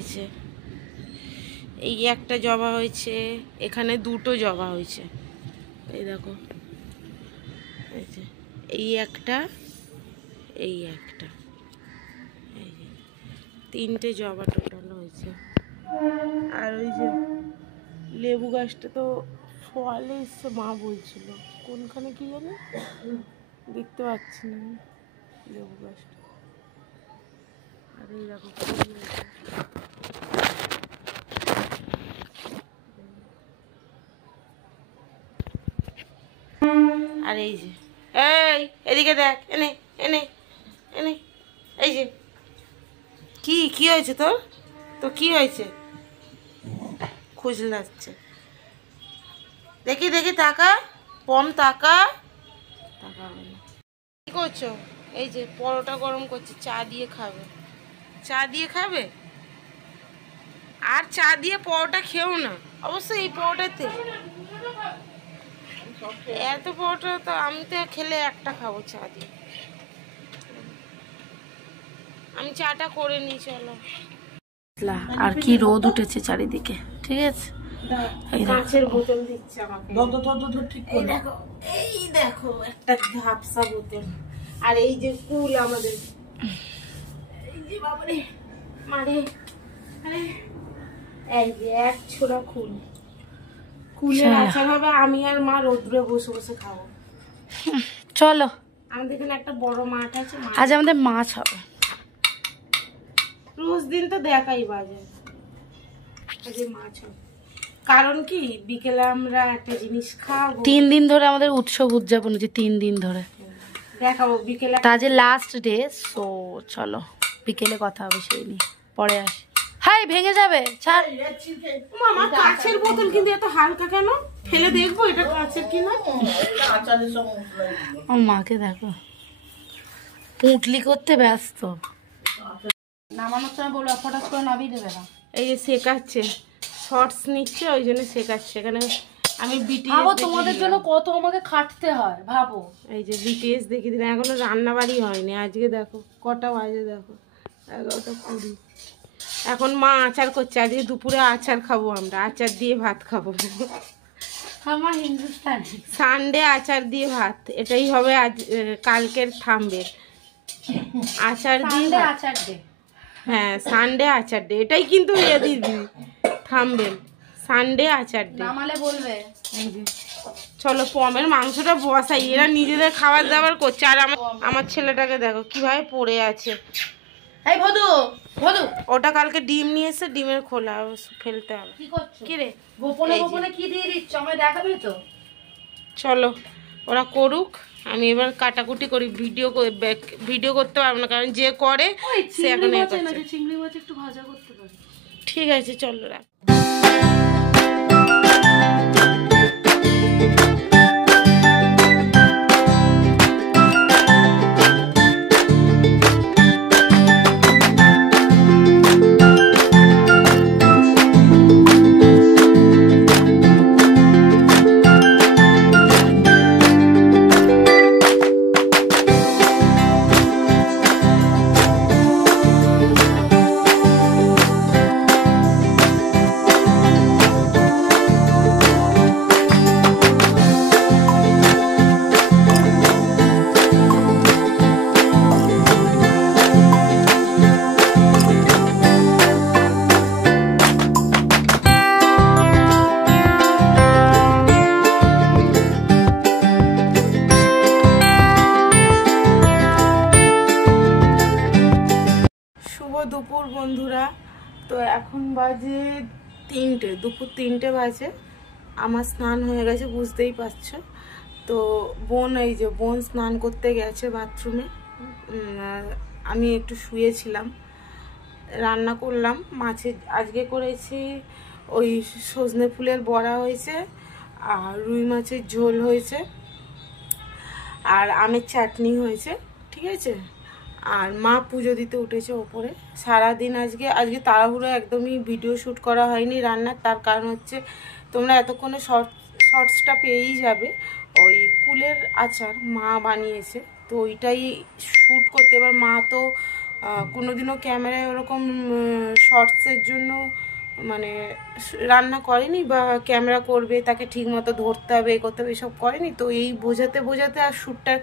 হয়েছে, এই একটা জবা হয়েছে, এখানে দুটো জবা হয়েছে, এই দেখো, এই একটা, এই একটা, এই যে তিনটে জবা টোটাল হয়েছে। আর ওই যে লেবু গাছটা তো ফলে এসছে, মা বলছিল কোনখানে কি জানি, দেখতে পাচ্ছি না লেবু গাছটা। আর এই দেখো আর এই যে, এই এদিকে দেখ, এনে এনে এনে, এই যে কি কি হয়েছে তোর, তো কি হয়েছে, খুঁজে যাচ্ছে, দেখি দেখি তাকা, পম তাকা, তাকা হবে না। কি করছো? এই যে পরোটা গরম করছি, চা দিয়ে খাবে, চা দিয়ে খাবে, আর চা দিয়ে পরোটা খেও না অবশ্যই, এই পরোটাতে এত পরোটা তো আমি তো খেলে একটা খাবো চা দিয়ে, আমি চাটা করে নিই চলো। আর কি রোদ উঠেছে চারিদিকে, ঠিক আছে, এই কাঁচের বোতল দিচ্ছে আমাকে, এই দেখো, এই দেখো একটা ঝাপসা বোতল, আর এই যে কুল আমাদের, এই যে বাবারে মারে, আরে এই যে এক ছোড়া কুল, কুলের আচার হবে, আমি আর মা রোদ্রে বসে বসে খাবো। চলো, আমাদের এখানে একটা বড় মাঠ আছে, আজ আমাদের মাছ হবে, রোজ দিন তো দেখাই বাজার, আজ মাছ হবে, কারণ কি বিকেলে আমরা একটা জিনিস খাবো, 3 দিন ধরে আমাদের উৎসব উদযাপন হচ্ছে, 3 দিন ধরে দেখাবো বিকেলে, তাজে লাস্ট ডে, সো চলো বিকেলে কথা হবে সেই নিয়ে, পরে আসি। হাই ভেঙে যাবে, ছাড় মামা, কাঁচের বোতল কিন্তু এত হালকা কেন, ফেলে দেখবো এটা কাঁচের কিনা, ও মাকে দেখো পুঁটলি করতে ব্যস্ত, নামানোর সময় বলো ফটাস করে নামিয়ে দেবে না, এই যে শেখাচ্ছে, শর্টস নিচ্ছে ওই জন্য শেখাচ্ছে, এখানে আমি বিটিএস, ভাবো তোমাদের জন্য কত আমাকে খাটতে হয়, ভাবো, এই যে বিটিএস দেখিয়ে দিলাম, এখনো রান্না বাড়ি হয়নি, আজকে দেখো কটা বাজে, দেখো 11:20, এখন মা আচার করছে, আজকে দুপুরে আচার খাবো আমরা, আচার দিয়ে ভাত খাবো, আমার হিন্দুস্তানি সানডে আচার দিয়ে ভাত, এটাই হবে আজ কালকের থাম্বনেল, আচার দিয়ে আচার দে, হ্যাঁ সানডে আচার ডে, এটাই কিন্তু দিদি থাম্বনেল, সানডে আচার ডে, নামালে বলবে। চলো পমের মাংসটা বসাই, এরা নিজেদের খাবার দাবার করছে, আর আমার ছেলেটাকে দেখো কিভাবে পড়ে আছে, এই ভদু ভদু, ওটা কালকে ডিম নিয়ে এসে ডিমের খোলা ফেলতে হবে, কি করছো, কি রে গোপনে গোপনে কি দিয়ে দিচ্ছ, আমায় দেখাবে তো, চলো ওরা করুক, আমি এবার কাটাকুটি করি, ভিডিও করতে পারবো না, কারণ যে করে সে এখন চিংড়ি মাছ একটু ভাজা করতে পারে, ঠিক আছে চলো রাখ। দুপুর বন্ধুরা, তো এখন বাজে 3টে, দুপুর 3টে বাজে, আমার স্নান হয়ে গেছে বুঝতেই পারছো, তো বোন, এই যে বোন স্নান করতে গেছে বাথরুমে, আমি একটু শুয়েছিলাম, রান্না করলাম, মাছের আজকে করেছি ওই সজনে ফুলের বড়া হয়েছে, আর রুই মাছের ঝোল হয়েছে, আর আমের চাটনি হয়েছে, ঠিক আছে, আর মা পুজো দিতে উঠেছে ওপরে, সারাদিন আজকে তাড়াহুড়ো একদমই ভিডিও শ্যুট করা হয়নি রান্নার, তার কারণ হচ্ছে তোমরা এতক্ষণে শর্টসটা পেয়েই যাবে, ওই কুলের আচার মা বানিয়েছে, তো ওইটাই শ্যুট করতে, এবার মা তো কোনোদিনও ক্যামেরায় ওরকম শর্টসের জন্য মানে রান্না করেনি, বা ক্যামেরা করবে তাকে ঠিক মতো ধরতে হবে করতে হবে এসব করেনি। তো এই বোঝাতে বোঝাতে আর শ্যুটটা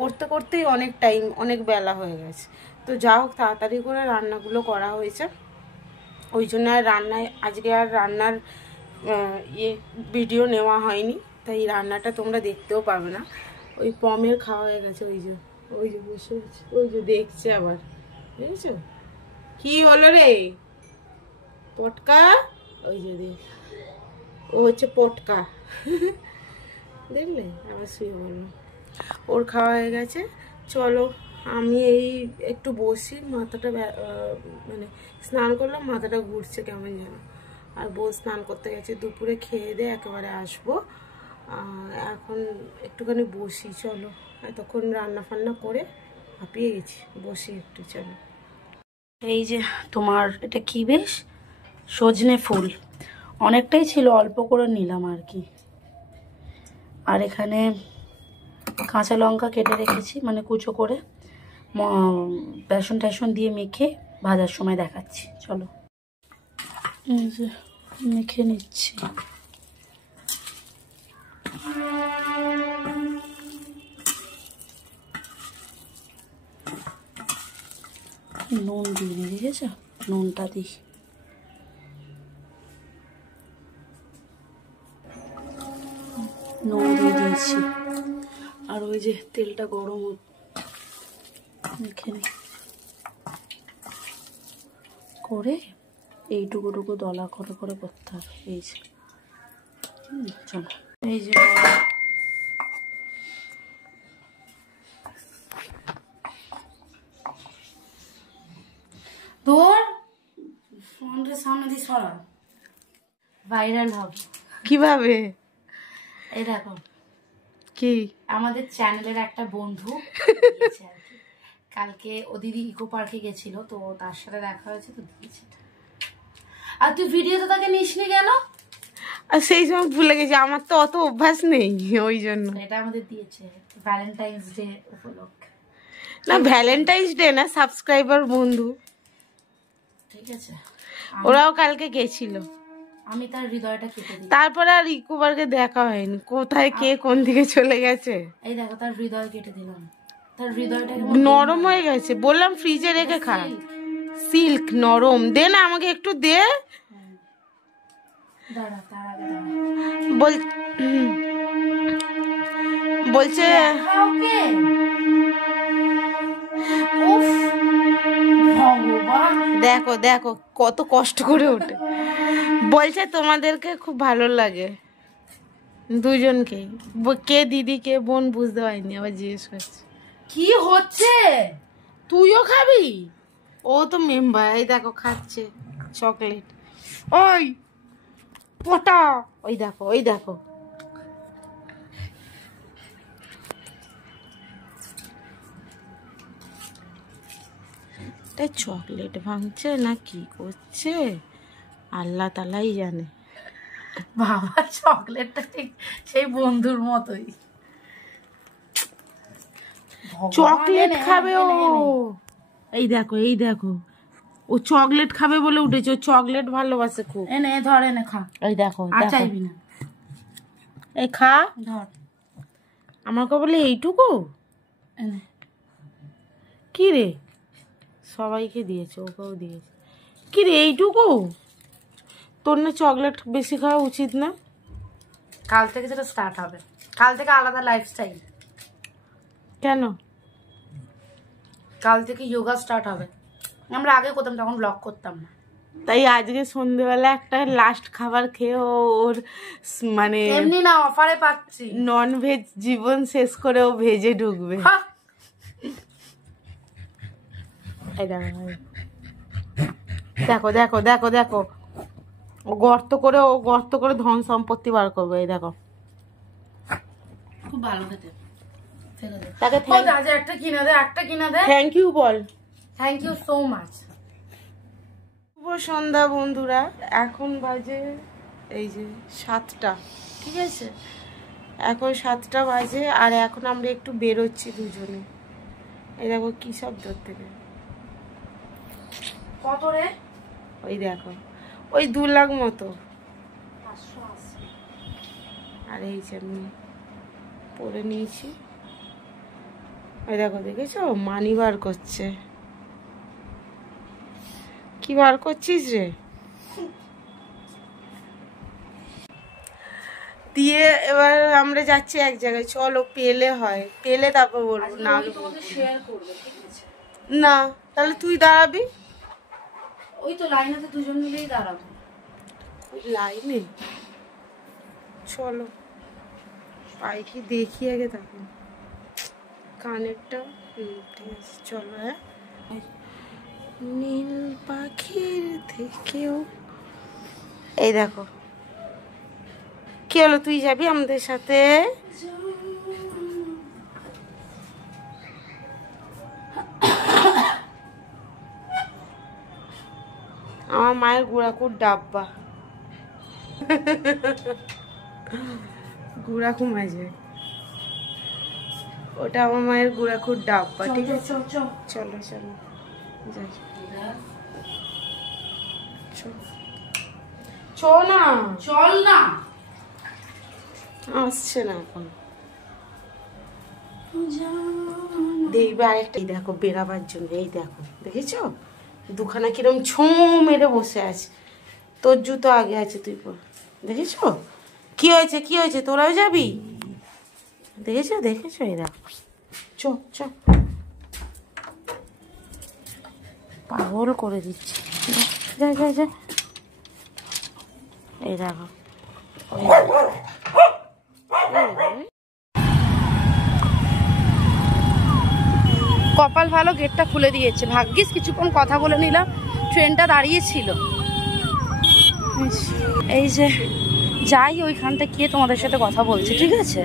করতে করতেই অনেক টাইম, অনেক বেলা হয়ে গেছে। তো যা হোক তাড়াতাড়ি করে রান্নাগুলো করা হয়েছে, ওই জন্য আর রান্নায় আজকে আর রান্নার ভিডিও নেওয়া হয়নি, তাই রান্নাটা তোমরা দেখতেও পাবে না। ওই পমের খাওয়া হয়ে গেছে, ওই যে বসে আছে, ওই যে দেখছে আবার, বুঝেছো? কি হলো রে পটকা? ওই যে দেখ, ও হচ্ছে পটকা দেখলে আবার শুয়ে বললো। ওর খাওয়া হয়ে গেছে। চলো আমি এই একটু বসি, মাথাটা মানে স্নান করলাম, মাথাটা ঘুরছে কেমন যেন। আর বউ স্নান করতে গেছে, দুপুরে খেয়ে দিয়ে একেবারে আসবো। এখন একটুখানি বসি, চলো এতক্ষণ রান্না ফান্না করে হাঁপিয়ে গেছি, বসি একটু চলো। এই যে তোমার এটা কি বেশ সজনে ফুল, অনেকটাই ছিল, অল্প করে নিলাম আর কি। আর এখানে কাঁচা লঙ্কা কেটে রেখেছি, মানে কুচো করে, বেসন টেসন দিয়ে মেখে ভাজার সময় দেখাচ্ছি। চলো এই যে মেখে নিচ্ছি। নুন দিয়ে দিয়েছ, নুনটা দিই। নুন দিয়ে দিয়েছি। আর ওই যে তেলটা গরম মেখে নিই করে, এইটুকুটুকু দলা করে করে করতে হবে। এই যে চলো, এই যে তোর ফোনটার সামনে দিয়ে সরা, ভাইরাল হবে। কিভাবে? এই দেখো, কি আমাদের চ্যানেলের একটা বন্ধু কালকে ও দিদি ইকো পার্কে গেছিল, তো তার সাথে দেখা হয়েছে, তো দিয়েছে। আর তুই ভিডিও তো তাকে নিসনি কেন? আর সেই সময় ভুলে গেছি, আমার তো অত অভ্যাস নেই, ওই জন্য। এটা আমাদের দিয়েছে ভ্যালেন্টাইন্স ডে উপলক্ষে। না ভ্যালেন্টাইন্স ডে না, সাবস্ক্রাইবার বন্ধু, ঠিক আছে। ওরাও কালকে গেছিল। আমি তার হৃদয়টা কেটে দিই। তারপরে আর ইকো পার্কে দেখা হয়নি, কোথায় কে কোন দিকে চলে গেছে। এই দেখো, তার হৃদয় কেটে দিলাম। তার হৃদয়টা নরম হয়ে গেছে, বললাম ফ্রিজে রেখে খা। সিল্ক নরম, দে না আমাকে একটু দে। দাঁড়া, তার আগে বলছে দেখো দেখো কত কষ্ট করে ওঠে। বলছে তোমাদেরকে খুব ভালো লাগে দুজনকে, কে দিদি কে বোন বুঝতে পারিনি, আবার জিজ্ঞেস করছে কি হচ্ছে। তুইও খাবি? ও তো মেম্বার, এই দেখো খাচ্ছে চকলেট। ওই পটা, ওই দেখো ওই দেখো। তাই চকলেট ভাঙছে না কি করছে আল্লাহ তালাই জানে। বাবা চকলেটটা ঠিক সেই বন্ধুর মতোই, চকলেট খাবে ও। এই দেখো এই দেখো, ও চকলেট খাবে বলে উঠেছে, ও চকলেট ভালোবাসে খুব। এনে ধর, এনে খা। এই দেখো, আর চাইবি না, এই খা। ধর। আমাকে বলে এইটুকু এনে। কি রে, সবাইকে দিয়েছে, ওকেও দিয়েছে। কি রে এইটুকু? তোর না চকলেট বেশি খাওয়া উচিত না? কাল থেকে যেটা স্টার্ট হবে, কাল থেকে আলাদা লাইফস্টাইল। কেন? কাল থেকে যোগা স্টার্ট হবে। আমরা আগে করতাম, তখন ব্লগ করতাম না। তাই আজকে সন্ধ্যেবেলা একটা লাস্ট খাবার খেয়ে ওর মানে এমনি না, অফারে পাচ্ছি। নন ভেজ জীবন শেষ করে ও ভেজে ঢুকবে। দেখো দেখো দেখো দেখো, ও গর্ত করে ধন সম্পত্তি বার করবে। এই দেখো, খুব ভালো খেতে। তাকে একটা কিনে দে, একটা কিনে দে। থ্যাংক ইউ বল। Thank you so much. শুভ সন্ধ্যা বন্ধুরা, এখন বাজে এই যে 7টা, ঠিক আছে? এখন 7টা বাজে, আর এখন আমরা একটু বেরোচ্ছি দুজনে। এই দেখো কি সব দূর থেকে কত রে? ওই দেখো, ওই 2 লাখ মতো। 580। আর এই যে আমি পরে নিয়েছি। ওই দেখো, দেখেছো মানি বার করছে। কি বার করছিস রে? দিয়ে এবার আমরা যাচ্ছি এক জায়গায়, চলো পেলে হয়, পেলে তারপর বলবো, না হলে বলবো না। শেয়ার করবে, ঠিক আছে? না, তাহলে তুই দাঁড়াবি। ওই তো লাইনে তো দুজন মিলেই দাঁড়াবো। লাইনে চলো, পাই কি দেখি আগে, তখন কানেরটা। ঠিক আছে চলো। হ্যাঁ, নীল পাখির থেকেও। এই দেখো, কি হলো, তুই যাবি আমাদের সাথে? আমার মায়ের গুড়াকুর ডাব্বা, গুড়াকু মাঝে, ওটা আমার মায়ের গুড়াকুর ডাব্বা। ঠিক আছে চলো চলো যাই। চল না, চল না। আসছে না এখন। দেখবে আরেকটা, এই দেখো বেরাবার জন্য, এই দেখো দেখেছো দুখানা কিরম ছোঁ মেরে বসে আছে। তোর জুতো আগে আছে, তুই পর। দেখেছো কি হয়েছে, কি হয়েছে, তোরাও যাবি? দেখেছো দেখেছো, এই দেখো, চ চ, পাগল করে দিচ্ছে। যা যা যা, এই দেখো, কপাল ভালো, গেটটা খুলে দিয়েছে। ভাগ্যিস কিছুক্ষণ কথা বলে নিলাম, ট্রেনটা দাঁড়িয়ে ছিল। এই যে যাই, ওইখানটা গিয়ে তোমাদের সাথে কথা বলছি, ঠিক আছে?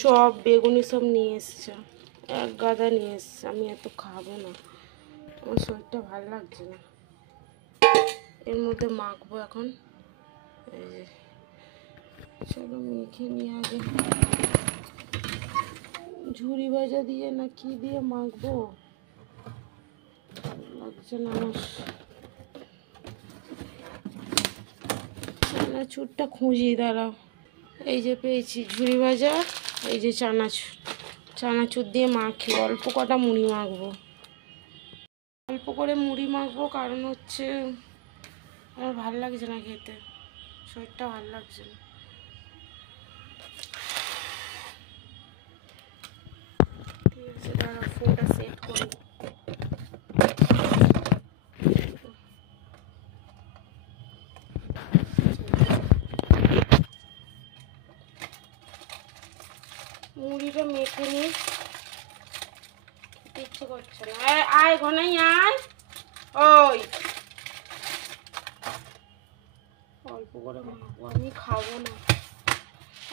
চপ বেগুনি সব নিয়ে এসছে, এক গাদা নিয়ে এসছে। আমি এত খাবো না, আমার শরীরটা ভালো লাগছে না। এর মধ্যে মাখবো এখন। এই যে চলো মেখে নিয়ে আগে, ঝুড়ি ভাজা দিয়ে না কি দিয়ে মাখবো, ভালো লাগছে না আমার। চানাচুরটা খুঁজি, দাঁড়াও। এই যে পেয়েছি ঝুড়ি ভাজা, এই যে চানাচুর। চানাচুর দিয়ে মাখি, অল্প কটা মুড়ি মাখবো, অল্প করে মুড়ি মাখবো, কারণ হচ্ছে আমার ভালো লাগছে না খেতে, শরীরটা ভালো লাগছে না। ঠিক আছে দাঁড়া, ফোনটা সেট করি। মুড়িটা মেখে নিই, ইচ্ছে করছে না। আয় ঘনাই আয়, ওই অল্প করে মাখবো, আমি খাবো না,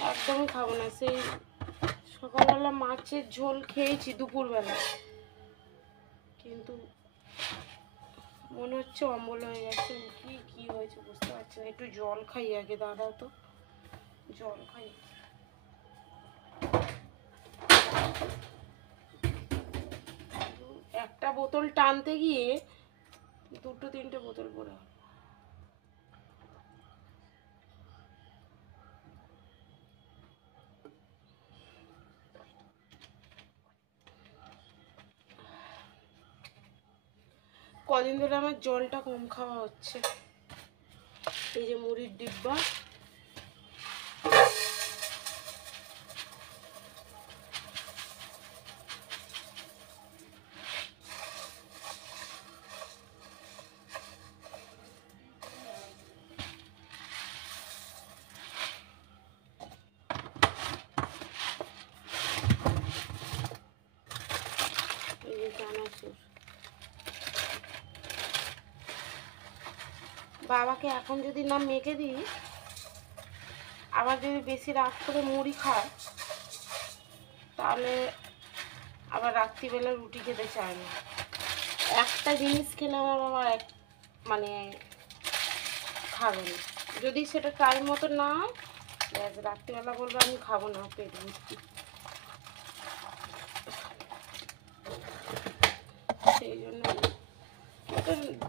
একদমই খাবো না। সেই সকালবেলা মাছের ঝোল খেয়েছি দুপুরবেলা, কিন্তু মনে হচ্ছে অম্বল হয়ে গেছে। কি কি হয়েছে বুঝতে পারছি না। একটু জল খাই আগে, দাঁড়াও তো, জল খাই। একটা বোতল টানতে গিয়ে 2-3টে বোতল পরে হবে। কদিন ধরে আমার জলটা কম খাওয়া হচ্ছে। এই যে মুড়ির ডিব্বা, এই যে চানাচুর। বাবাকে এখন যদি না মেখে দিই, আবার যদি বেশি রাত করে মুড়ি খায়, তাহলে আবার রাত্রিবেলা রুটি খেতে চায় না। একটা জিনিস খেলে আমার বাবা মানে খাবে না, যদি সেটা টাইম মতো না হয় রাত্রিবেলা বলবো আমি খাবো না, পেট ভর্তি। সেই জন্য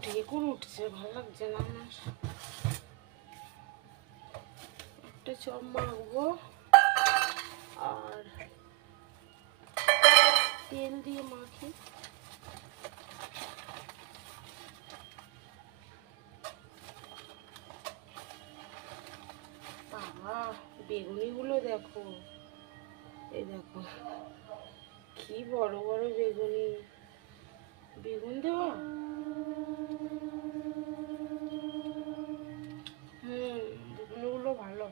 ঢেকুর উঠছে, ভালো লাগছে না আমার। একটা চপ মাখবো আর তেল দিয়ে মাখি। বাবা বেগুনিগুলো দেখো, এই দেখো কি বড় বড় বেগুনি, বেগুন দেওয়া। বেগুনগুলো ভালো।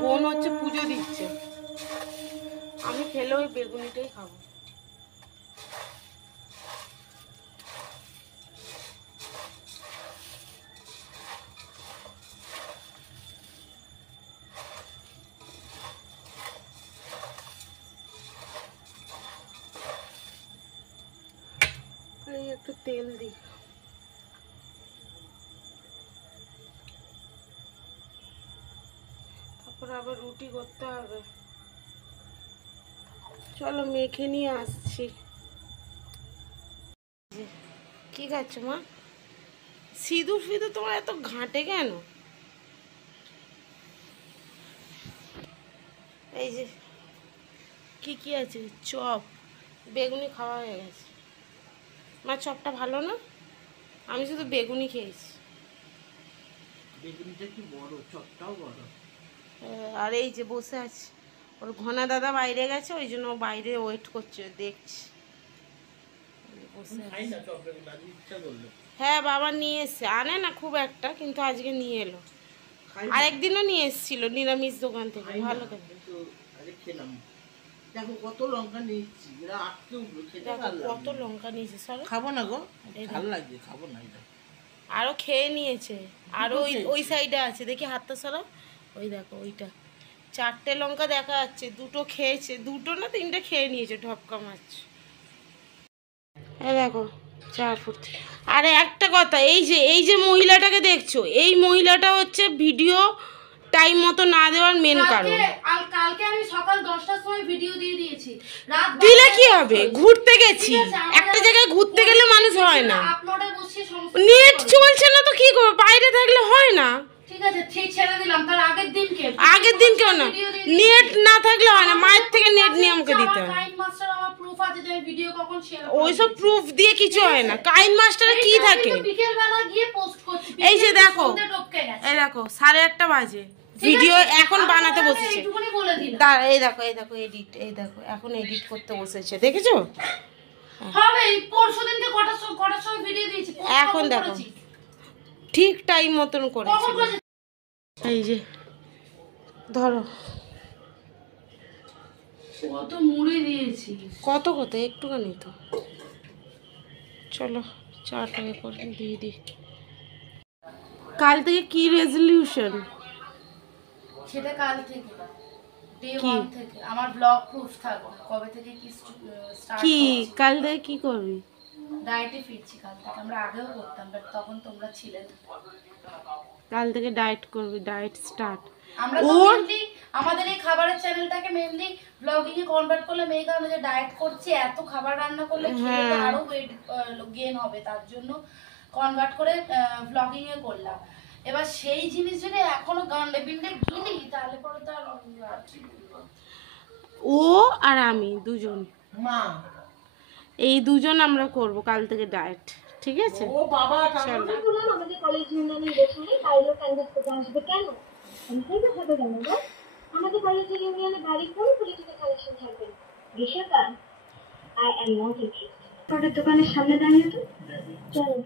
বোন হচ্ছে পুজো দিচ্ছে, আমি খেলে ওই বেগুনিটাই খাবো। এই একটু তেল দিই। তারপর আবার রুটি করতে হবে। চলো মেখে নিয়ে আসছি। কি খাচ্ছ মা? সিঁদুর ফিদুর তোমার এত ঘাঁটে কেন? এই যে কি কি আছে, চপ, বেগুনি খাওয়া হয়ে গেছে। মা চপটা ভালো না? আমি শুধু বেগুনি খেয়েছি। বেগুনিটা কি বড়, চপটাও বড়। আর এই যে বসে আছে, ওর ঘনা দাদা বাইরে গেছে, ওই জন্য ও বাইরে ওয়েট করছে, দেখছি বসে আছে। হ্যাঁ বাবা নিয়ে এসছে, আনে না খুব একটা, কিন্তু আজকে নিয়ে এলো। আরেকদিনও নিয়ে এসেছিল নিরামিষ দোকান থেকে, ভালো খেতে। খেলাম, দেখো কত লঙ্কা নিয়েছি, এরা আটকে উঠলো, খেতে ভালো কত লঙ্কা নিয়েছে, সরো খাবো না গো, ভালো লাগছে, খাবো না এটা। আরো খেয়ে নিয়েছে, আরো ওই সাইডে আছে, দেখি হাতটা সরাও, ওই দেখো ওইটা 4টে লঙ্কা দেখা যাচ্ছে, 2টো খেয়েছে, 2টো না 3টে খেয়ে নিয়েছে, ঢপকা মাছ। এই দেখো চা ফুটছে। আরে একটা কথা, এই যে মহিলাটাকে দেখছো, এই মহিলাটা হচ্ছে ভিডিও টাইম মতো না দেওয়ার মেন কারণ। কালকে আমি সকাল 10টার সময় ভিডিও দিয়ে দিয়েছি, রাত দিলে কি হবে, ঘুরতে গেছি, একটা জায়গায় ঘুরতে গেলে মানুষ হয় না, আপলোডে বসিয়ে সমস্ত নেট চলছে না তো কি করবো, বাইরে থাকলে হয় না। ঠিক আছে, ঠিক ছেড়ে দিলাম, তার আগের দিন কেউ না, নেট না থাকলে হয় না, মায়ের থেকে নেট নিয়ে আমাকে দিতে হয়। কাইন মাস্টার আমার প্রুফ আছে যে আমি ভিডিও কখন শেয়ার করব, ওইসব প্রুফ দিয়ে কিছু হয় না, কাইন মাস্টারে কি থাকে। বিকেল বেলা গিয়ে পোস্ট করছি, এই যে দেখো, এই এই দেখো 1:30 বাজে, ভিডিও এখন বানাতে বসেছে। এইটুকুনি বলে দিলাম। এই দেখো এডিট, এই দেখো এখন এডিট করতে বসেছে, দেখেছো? হবে পরশুদিনকে কটার সময় ভিডিও দিয়েছি, এখন দেখো ঠিক টাইম মতন করেছি। এই যে ধরো কত মুড়ি দিয়েছি, কত একটুখানি তো। চলো চাটাকে করে দিয়ে দিই। কাল থেকে কি রেজলিউশন? সেটা কাল থেকে, ডে 1 থেকে আমার ব্লগ প্রুফ থাকবে, কবে থেকে কি স্টার্ট কি কাল থেকে কি করবি? ডায়েটে ফিরছি কাল থেকে, আমরা আগেও করতাম বাট তখন তোমরা ছিলে না। কাল থেকে ডায়েট করবি, ডায়েট স্টার্ট। আমরা তো মেইনলি আমাদের এই খাবারের চ্যানেলটাকে মেইনলি ব্লগিং এ কনভার্ট করলে মেয়ে কারণে যে ডায়েট করছি, এত খাবার রান্না করলে খেলে তো আরো ওয়েট গেইন হবে, তার জন্য কনভার্ট করে ব্লগিং এ করলাম। এবার সেই জিনিস যদি এখনো গান্ডে বিন্ডে গিলি, তাহলে পরে তো আর কি বলবো। ও আর আমি দুজন, মা এই দুজন আমরা করব কাল থেকে ডায়েট, ঠিক আছে? ও বাবা চলো। আমাদের কলেজ ইউনিয়নের যেখানে পাইলট ক্যান্ডিডেট থেকে আসবে, কেন সেইটা হবে কেন গো? আমাদের কলেজ ইউনিয়নে বাড়ি কোনো পলিটিক্যাল কানেকশন থাকবে না। Rishika, I am not interested. দোকানের সামনে দাঁড়িয়ে তো চলো।